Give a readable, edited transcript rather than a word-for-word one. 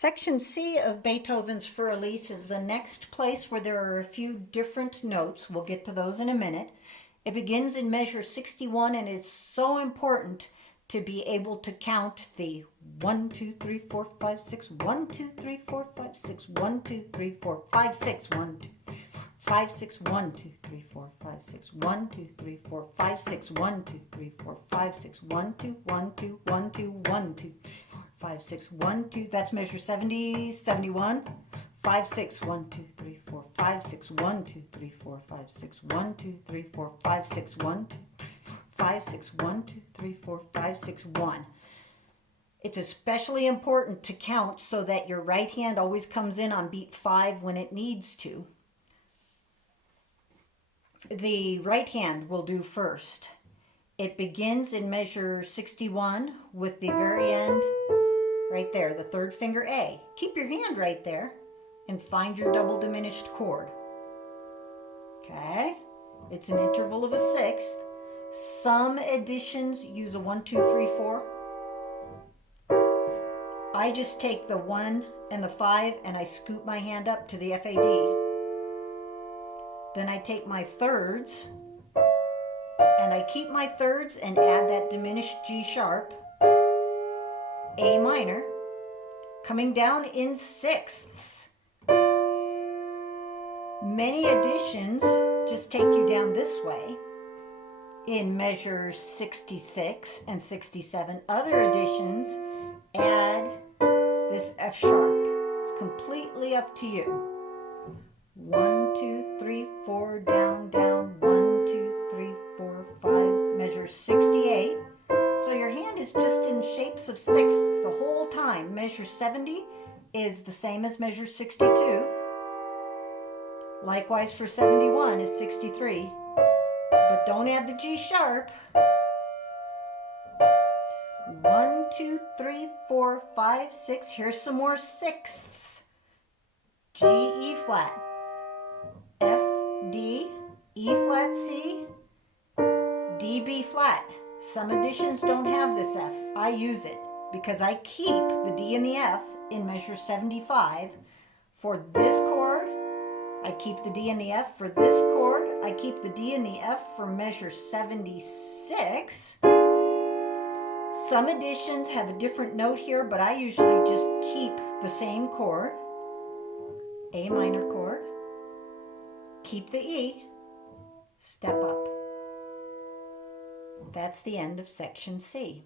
Section C of Beethoven's Fur Elise is the next place where there are a few different notes. We'll get to those in a minute. It begins in measure 61, and it's so important to be able to count the 1, 2, 3, 4, 5, 6, 1, 2, 3, 4, 5, 6, 1, 2, 3, 4, 5, 6, 1, 2, 5, 6, 1, 2, 3, 4, 5, 6, 1, 2, 3, 4, 5, 6, 1, 2, 3, 4, 5, 6, 1, 2, 1, 2, 1, 2, 1, 2, 5, 6, 1, 2, that's measure 70, 71, 5, 6, 1, 2, 3, 4, 5, 6, 1, 2, 3, 4, 5, 6, 1, 2, 3, 4, 5, 6, 1, 2, 5, 6, 1, 2, 3, 4, 5, 6, 1. It's especially important to count so that your right hand always comes in on beat 5 when it needs to. The right hand will do first. It begins in measure 61 with the very end right there, the third finger A. Keep your hand right there and find your double diminished chord. Okay, it's an interval of a sixth. Some editions use a 1, 2, 3, 4. I just take the 1 and the 5 and I scoop my hand up to the FAD. Then I take my thirds and I keep my thirds and add that diminished G sharp, A minor, coming down in sixths. Many editions just take you down this way in measures 66 and 67. Other editions add this F sharp. It's completely up to you. 1, 2, 3, 4, down, down, 1, 2, 3, 4, 5, measure 68. So your hand is just in shapes of sixths the whole time. Measure 70 is the same as measure 62. Likewise for 71 is 63. But don't add the G sharp. 1, 2, 3, 4, 5, 6. Here's some more sixths. G, E flat. F, D, E flat, C, D, B flat. Some editions don't have this F. I use it because I keep the D and the F in measure 75. For this chord, I keep the D and the F. For this chord, I keep the D and the F for measure 76. Some editions have a different note here, but I usually just keep the same chord, A minor chord, keep the E, step up. That's the end of section C.